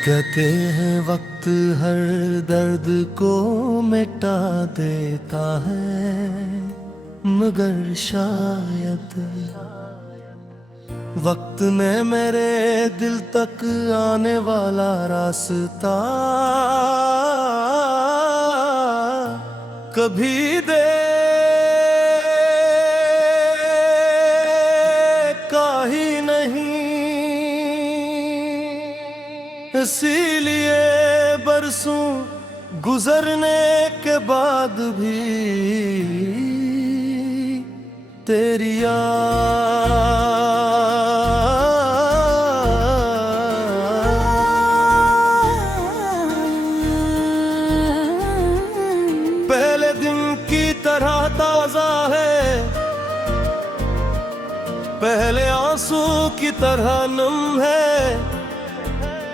कहते हैं वक्त हर दर्द को मिटा देता है, मगर शायद वक्त ने मेरे दिल तक आने वाला रास्ता कभी देखा ही नहीं। इसीलिए बरसों गुजरने के बाद भी तेरी पहले दिन की तरह ताजा है, पहले आंसू की तरह नम है,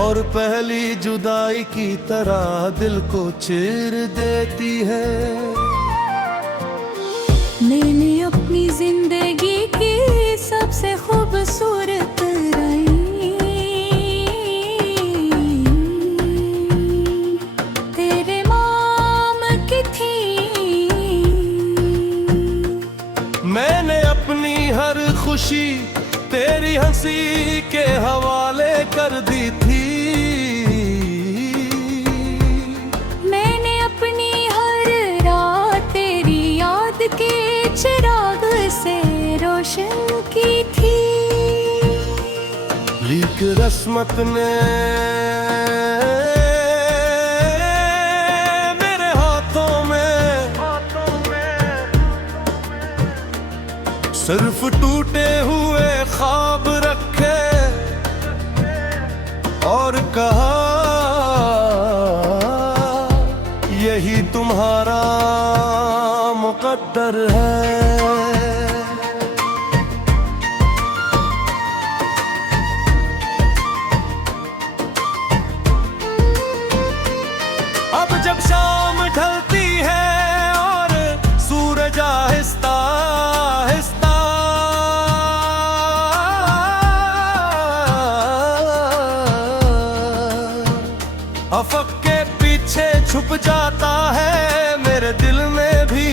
और पहली जुदाई की तरह दिल को चीर देती है। मैंने अपनी जिंदगी की सबसे खूबसूरत राई तेरे नाम की थी। मैंने अपनी हर खुशी तेरी हंसी के हवाले कर दी थी। मैंने अपनी हर रात तेरी याद के चिराग से रोशन की थी। लीक रस्मत ने मेरे हाथों में सिर्फ टूटे हुए ख्वाब रखे और कहा यही तुम्हारा मुकद्दर है। अब जब शाम ढलती है और सूरज आहिस्ता आहिस्ता अफक के पीछे छुप जाता है, मेरे दिल में भी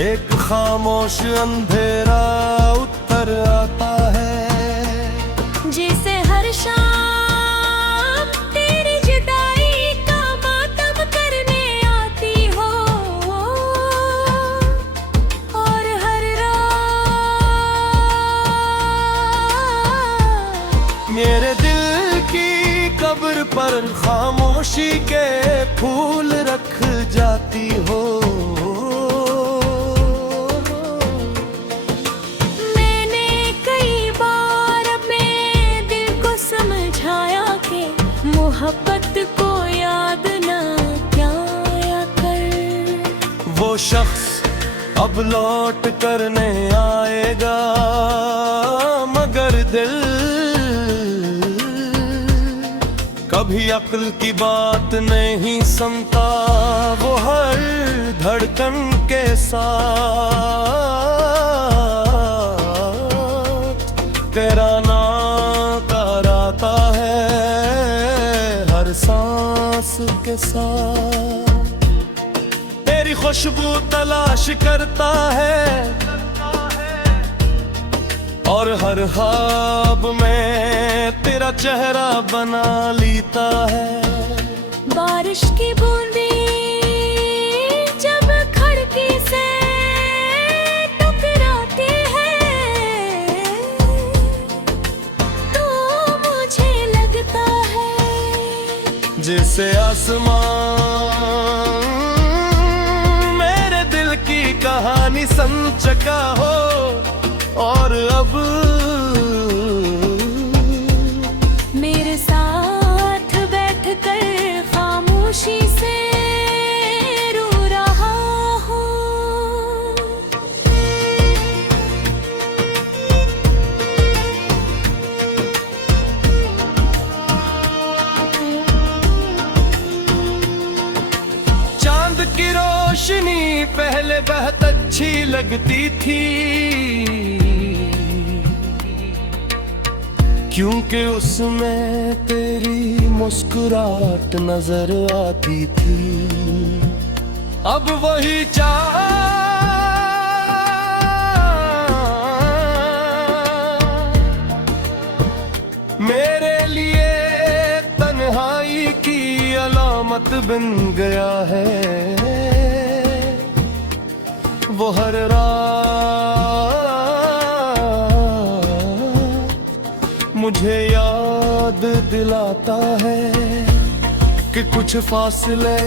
एक खामोश अंधेरा उतर आता है। जिसे हर शाम तेरी जुदाई का मातम करने आती हो, और हर रात मेरे दिल की कब्र पर खामोशी के फूल रख जाती हो। मैंने कई बार अपने दिल को समझाया कि मोहब्बत को याद ना क्या कर। वो शख्स अब लौट कर नहीं आएगा, मगर दिल कभी अक्ल की बात नहीं सुनता। वो हर धड़कन के साथ तेरा नाम कराता है, हर सांस के साथ तेरी खुशबू तलाश करता है, और हर ख्वाब में तेरा चेहरा बना लेता है। बारिश की बूंदें जब खिड़की से टकराती है तो मुझे लगता है जैसे आसमान मेरे दिल की कहानी सुन चुका हो, और अब मेरे साथ बैठकर खामोशी से रो रहा हूँ। चांद की रोशनी पहले बहुत अच्छी लगती थी, क्योंकि उसमें तेरी मुस्कुराहट नजर आती थी। अब वही चाह मेरे लिए तन्हाई की अलामत बन गया है। वो हर रात मुझे याद दिलाता है कि कुछ फासले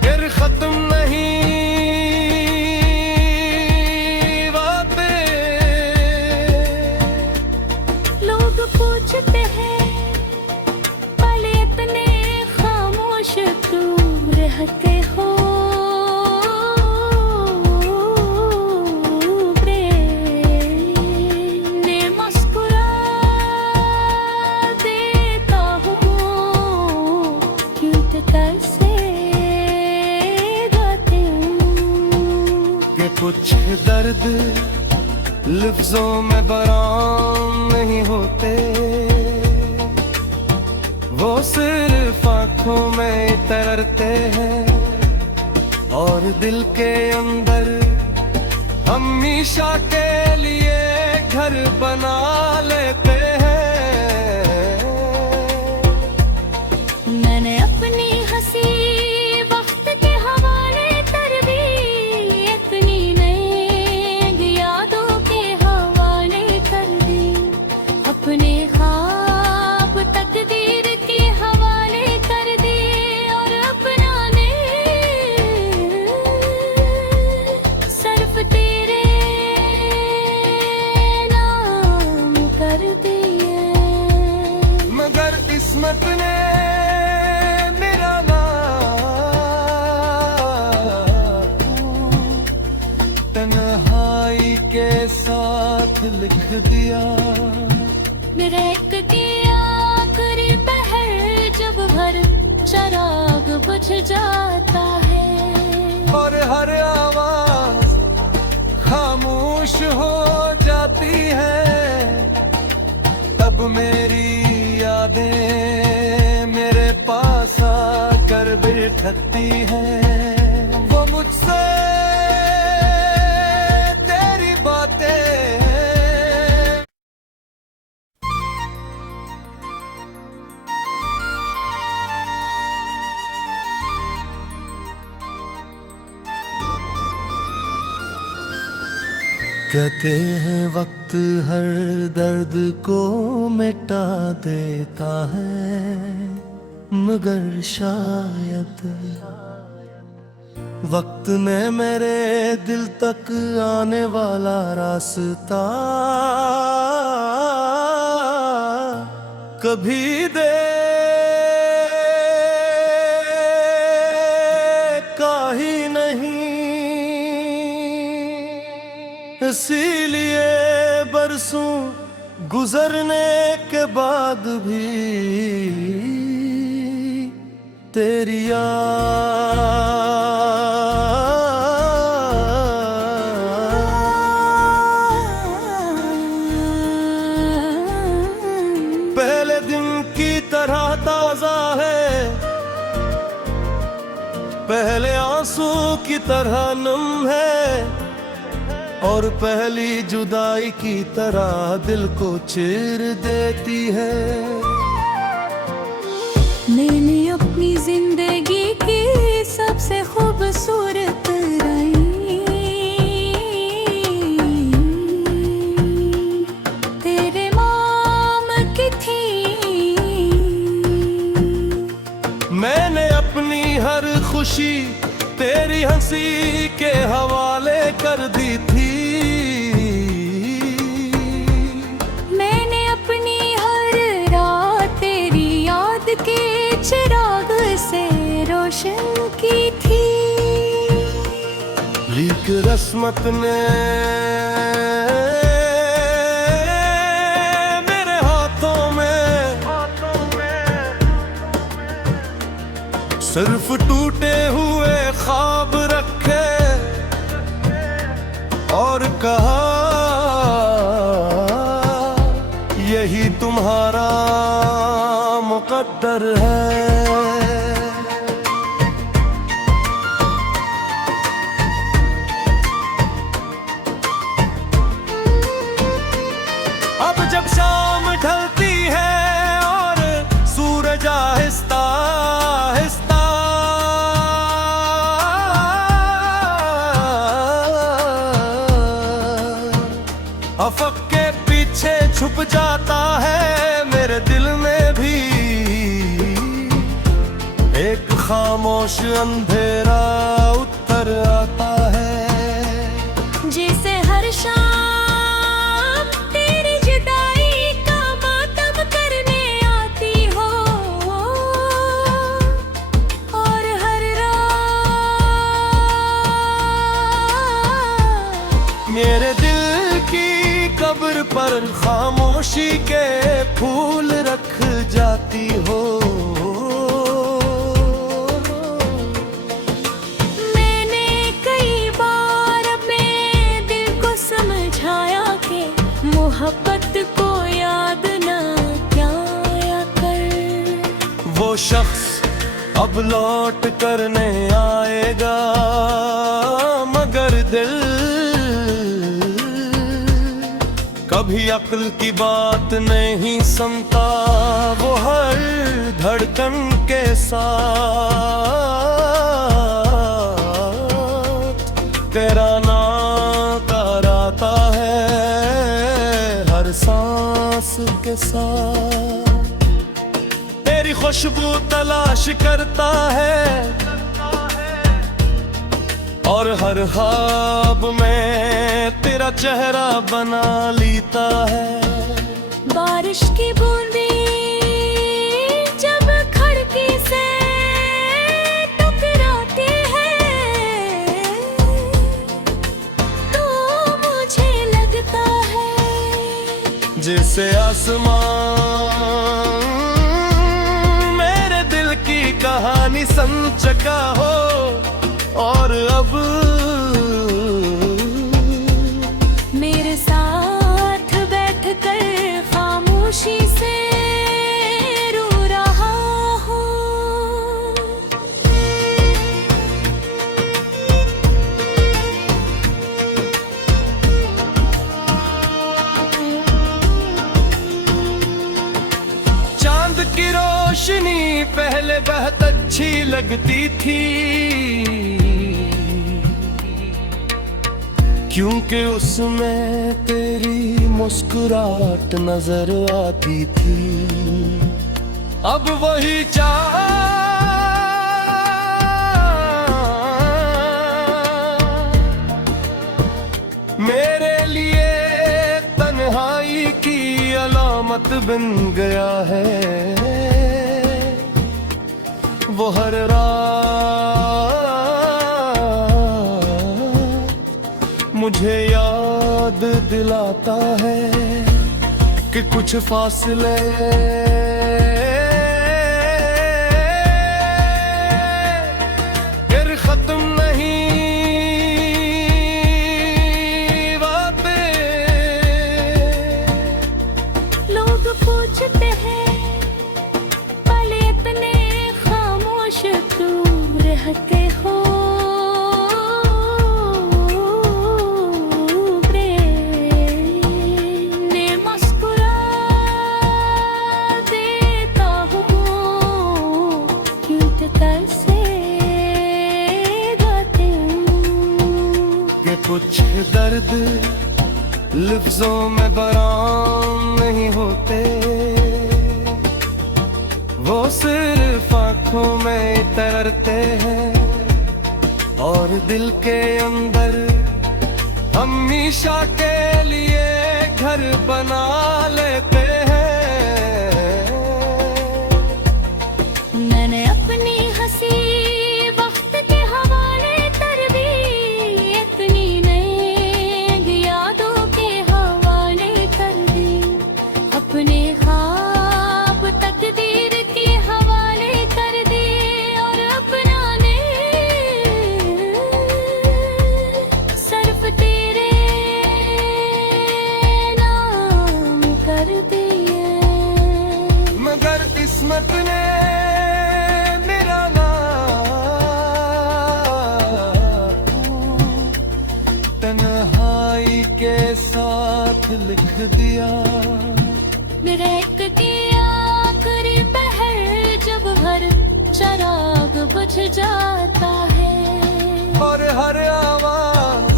फिर खत्म नहीं बातें। लोग पूछते हैं पल इतने खामोश क्यों रहते हो। कुछ दर्द लफ्जों में बयान नहीं होते, वो सिर्फ आंखों में तैरते हैं और दिल के अंदर हमेशा के लिए घर बना लेते हैं। मैंने अपनी हंसी वक्त के हवाले कर दी, अपनी नई यादों के हवाले कर दी, अपने ख्वाब तकदीर के हवाले कर दी और अपना ने सिर्फ तेरे नाम कर दिए। मगर किस्मत ने मेरा नाम तन्हाई के साथ लिख दिया। मेरे एक की आखिरी पहर जब भर चराग बुझ जाता है और हर आवाज खामोश हो जाती है, तब मेरी यादें मेरे पास आकर बैठती हैं। वो मुझसे तेरी बातें कहते हैं वक्त हर दर्द को मिटा देता है, मगर शायद वक्त ने मेरे दिल तक आने वाला रास्ता कभी देखा ही नहीं। इसीलिए बरसों गुजरने के बाद भी तेरी पहले दिन की तरह ताजा है, पहले आंसू की तरह नम है और पहली जुदाई की तरह दिल को चीर देती है। मैंने अपनी जिंदगी की सबसे खूबसूरत राई तेरे नाम की थी। मैंने अपनी हर खुशी तेरी हंसी के हवाले कर दी थी। मैंने अपनी हर रात तेरी याद के चिराग से रोशन की थी। लीक रस्मत ने मेरे हाथों में सिर्फ टूटे हुए ख्वाब रखे और कहा यही तुम्हारा मुकद्दर है। अब जब शाम ढलती है और सूरज आहिस्ता आहिस्ता अफक के पीछे छुप जाता है, मेरे दिल में भी एक खामोश अंधेरा उतर आता है। जिसे हर शाम तेरी जुदाई का मातम करने आती हो, और हर रात मेरे दिल की कब्र पर खामोशी के फूल रख जाती हो। मैंने कई बार अपने दिल को समझाया कि मोहब्बत को याद ना क्या कर। वो शख्स अब लौट कर नहीं आएगा, मगर दिल कभी अक्ल की बात नहीं सुनता। वो हर धड़कन के साथ तेरा नाम कराता है, हर सांस के साथ तेरी खुशबू तलाश करता है, और हर ख्वाब में तेरा चेहरा बना लेता है। बारिश की बूंदें जब खिड़की से टकराती है, तो मुझे लगता है जैसे आसमान मेरे दिल की कहानी सुन चुका हो, और अब मेरे साथ बैठकर खामोशी से रो रहा हो। चांद की रोशनी पहले बहुत अच्छी लगती थी, क्योंकि उसमें तेरी मुस्कुराहट नजर आती थी। अब वही चाँद मेरे लिए तन्हाई की अलामत बन गया है। वो हर रात मुझे याद दिलाता है कि कुछ फासले फिर खत्म नहीं बातें। लोग पूछते हैं पल इतने खामोश क्यों रहते हो, कुछ दर्द लफ्जों में बयान नहीं होते, वो सिर्फ आंखों में तैरते हैं, और दिल के अंदर हमेशा के लिए घर बना लेते हैं। मैंने अपनी हंसी वक्त के हवाले कर दी, इतनी नई यादों के हवाले कर दी, अपने ख्वाब तकदीर के हवाले कर दी, और अपना ने सिर्फ तेरे किस्मत ने मेरा नाम तन्हाई के साथ लिख दिया। रेत की आखिरी पहर जब हर चराग बुझ जाता है और हर आवाज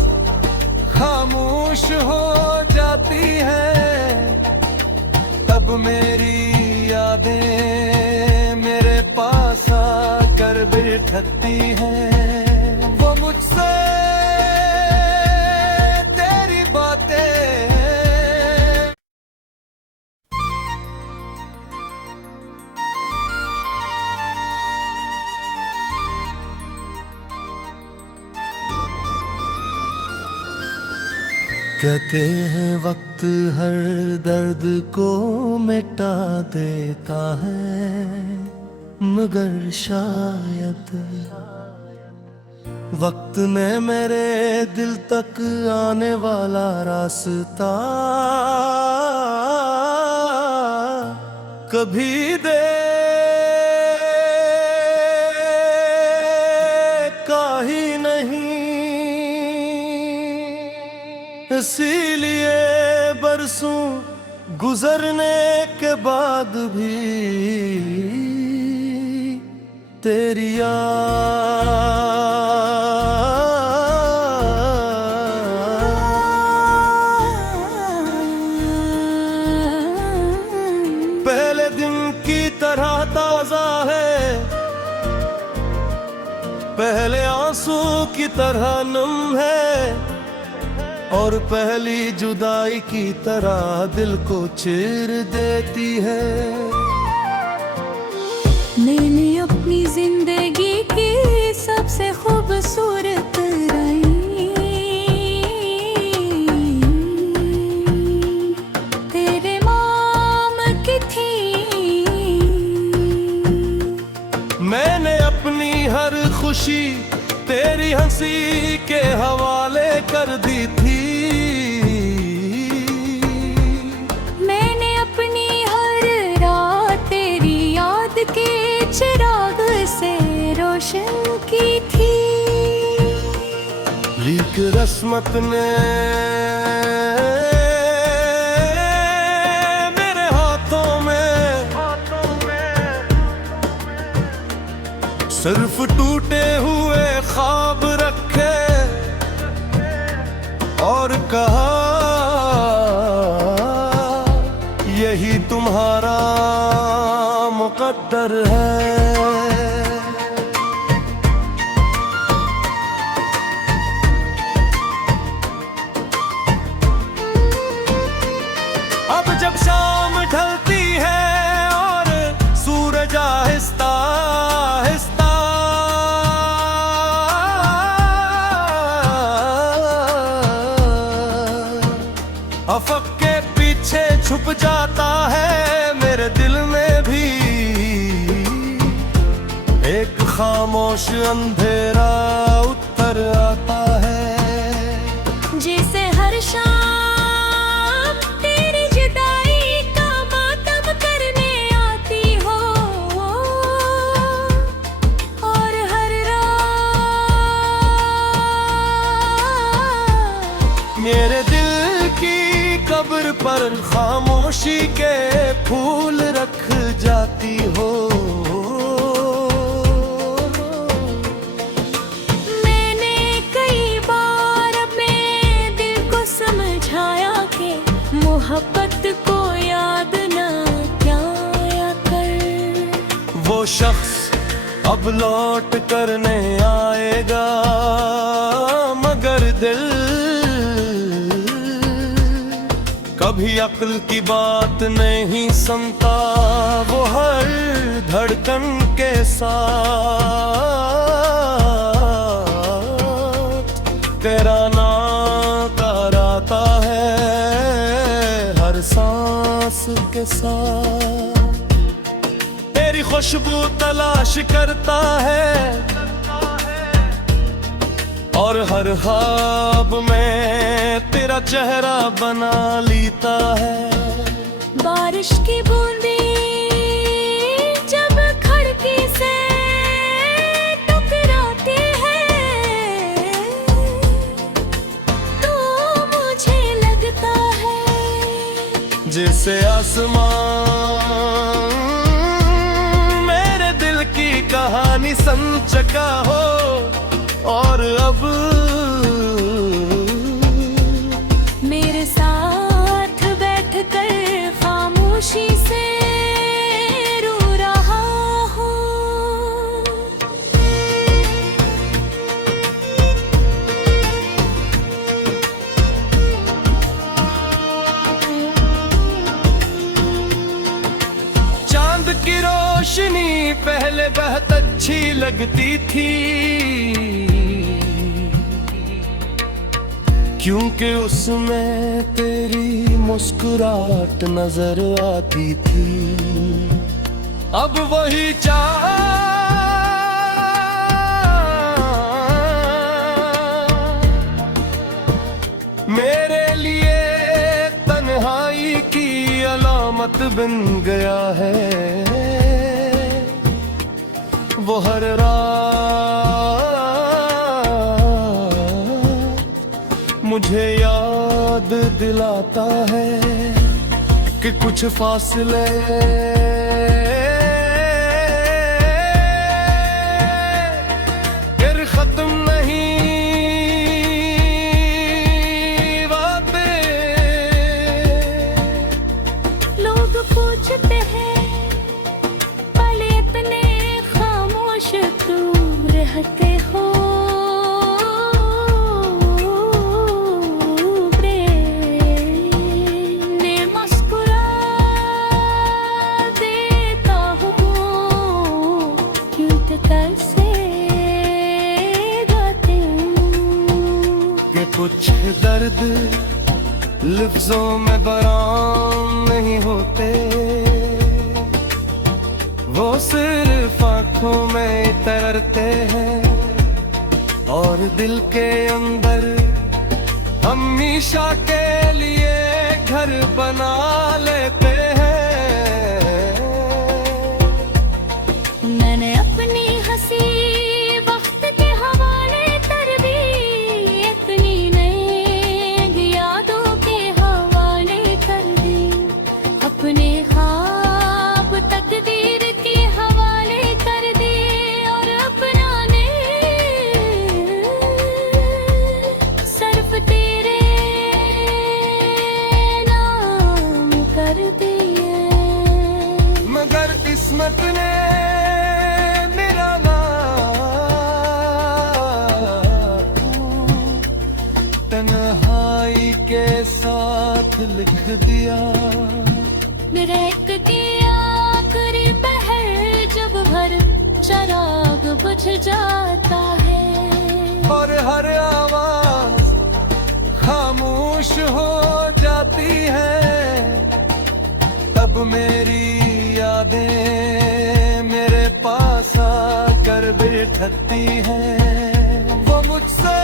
खामोश हो जाती है, तब मेरी यादें मेरे पास आकर बिठती हैं। वो मुझसे तेरी बातें कहते हैं वक्त हर दर्द को मिटा देता है, मगर शायद वक्त ने मेरे दिल तक आने वाला रास्ता कभी देखा ही नहीं। इसीलिए बरसों गुजरने के बाद भी तेरी पहले दिन की तरह ताजा है, पहले आंसू की तरह नम है, और पहली जुदाई की तरह दिल को चीर देती है। मैंने अपनी जिंदगी की सबसे खूबसूरत राई तेरे नाम की थी। मैंने अपनी हर खुशी तेरी हंसी के हवाले कर दी थी। मैंने अपनी हर रात तेरी याद के चिराग से रोशन की थी। लीक रस्मत ने मेरे हाथों में सिर्फ टूटे हुए ख्वाब रखे और कहा यही तुम्हारा मुकद्दर है। अब जब शाम ढलती है और सूरज आहिस्ता आहिस्ता अफक के पीछे छुप जाता है, मेरे दिल में भी एक खामोश अंधेरा उतर आता है। जिसे हर शाम तेरी जुदाई का मातम करने आती हो, और हर रात मेरे दिल की कब्र पर खामोशी के फूल रख जाती हो। मैंने कई बार अपने दिल को समझाया कि मोहब्बत को याद ना क्या कर। वो शख्स अब लौट कर नहीं आएगा, मगर दिल कभी अक्ल की बात नहीं सुनता। वो हर धड़कन के साथ तेरा नाम कराता है, हर सांस के साथ तेरी खुशबू तलाश करता है, और हर ख्वाब में तेरा चेहरा बना लेता है। बारिश की बूंदें से आसमान मेरे दिल की कहानी संचका हो। और अब मेरे साथ बैठकर खामोशी से रो रहा हूँ। चांद की रोशनी पहले बहुत अच्छी लगती थी, क्योंकि उसमें तेरी मुस्कुराहट नजर आती थी। अब वही चाँद मेरे लिए तन्हाई की अलामत बन गया है। वो हर रात मुझे याद दिलाता है कि कुछ फासले फिर खत्म नहीं बातें। लोग पूछते हैं पल इतने खामोश क्यों रहते हो। ने मुस्कुरा देता हूँ गीत कैसे गाती हूँ। कि कुछ दर्द लफ्जों में बयान नहीं होते, वो सिर्फ आंखों में तैरते हैं। और दिल के अंदर हमेशा के लिए घर बना लेते हैं। मैंने अपनी हंसी वक्त के हवाले कर दी, इतनी नई यादों के हवाले कर दी। अपने ख्वाब तकदीर के हवाले कर दी और अपना ने सिर्फ तेरे नाम कर दिए। मगर किस्मत ने मेरा नाम तन्हाई के साथ लिख दिया। ब्रेक की आखिरी पहर जब भर चराग बुझ जाता है और हर आवाज खामोश हो जाती है। तब मेरी यादें मेरे पास आकर बैठती हैं। वो मुझसे